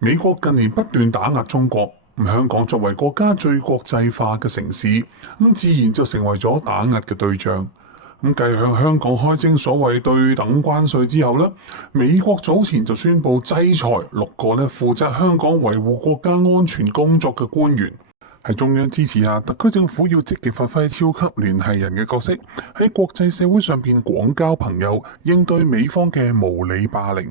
美國近年不斷打壓中國，香港作為國家最國際化嘅城市，自然就成為咗打壓嘅對象。繼向香港開徵所謂對等關稅之後咧，美國早前就宣布制裁6個負責香港維護國家安全工作嘅官員。喺中央支持下，特區政府要積極發揮超級聯繫人嘅角色，喺國際社會上邊廣交朋友，應對美方嘅無理霸凌。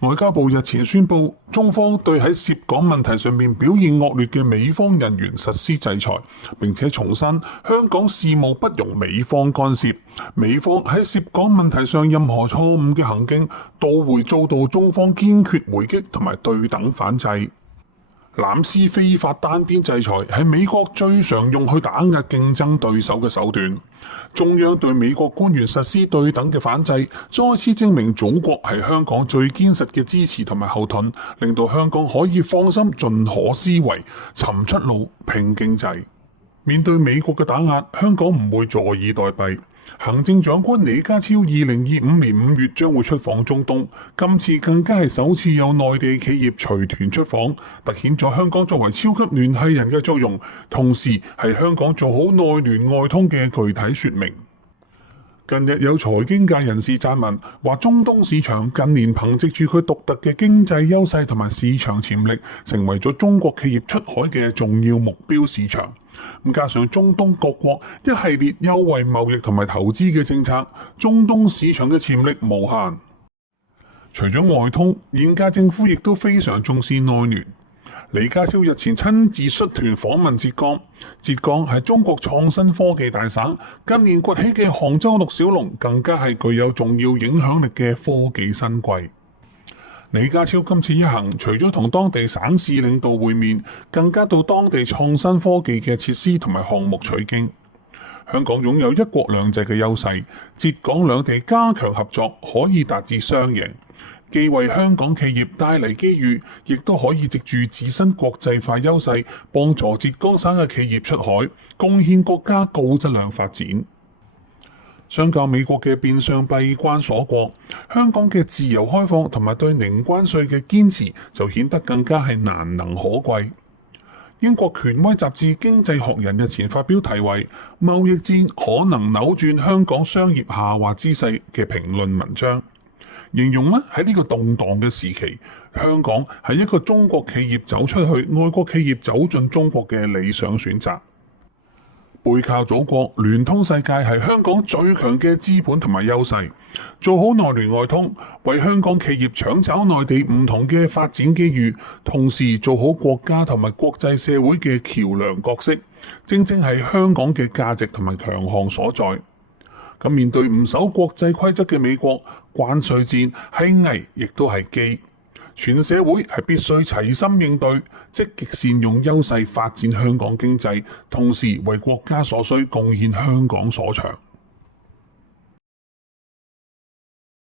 外交部日前宣布，中方對喺涉港問題上面表現惡劣嘅美方人員實施制裁，並且重申香港事務不容美方干涉。美方喺涉港問題上任何錯誤嘅行徑，都會遭到中方堅決回擊同埋對等反制。濫施非法單邊制裁係美國最常用去打壓競爭對手嘅手段。中央對美國官員實施對等嘅反制，再次證明祖國係香港最堅實嘅支持同埋後盾，令到香港可以放心盡可思維，尋出路，拼經濟。面對美國嘅打壓，香港唔會坐以待斃。行政長官李家超2025年5月將會出訪中東，今次更加係首次有內地企業隨團出訪，凸顯咗香港作為超級聯繫人嘅作用，同時係香港做好內聯外通嘅具體說明。近日有財經界人士撰文，話中東市場近年憑藉住佢獨特嘅經濟優勢同埋市場潛力，成為咗中國企業出海嘅重要目標市場。加上中東各國一系列優惠貿易同埋投資嘅政策，中東市場嘅潛力無限。除咗外通，現屆政府亦都非常重視內聯。李家超日前親自率團訪問浙江，浙江係中國創新科技大省，近年崛起嘅杭州6小龍更加係具有重要影響力嘅科技新貴。李家超今次一行，除咗同當地省市領導會面，更加到當地創新科技嘅設施同埋項目取經。香港擁有一國兩制嘅優勢，浙港兩地加強合作可以達至雙贏，既為香港企業帶嚟機遇，亦都可以藉住自身國際化優勢，幫助浙江省嘅企業出海，貢獻國家高質量發展。相較美國嘅變相閉關鎖國，香港嘅自由開放同埋對零關稅嘅堅持就顯得更加係難能可貴。英國權威雜誌《經濟學人》日前發表題為《貿易戰可能扭轉香港商業下滑之勢》嘅評論文章，形容喺呢個動盪嘅時期，香港係一個中國企業走出去、外國企業走進中國嘅理想選擇。背靠祖國，聯通世界係香港最強嘅資本同埋優勢。做好內聯外通，為香港企業搶找內地唔同嘅發展機遇，同時做好國家同埋國際社會嘅橋梁角色，正正係香港嘅價值同埋強項所在。咁面對唔守國際規則嘅美國，關稅戰係危亦都係機。全社會係必須齊心應對，積極善用優勢發展香港經濟，同時為國家所需貢獻香港所長。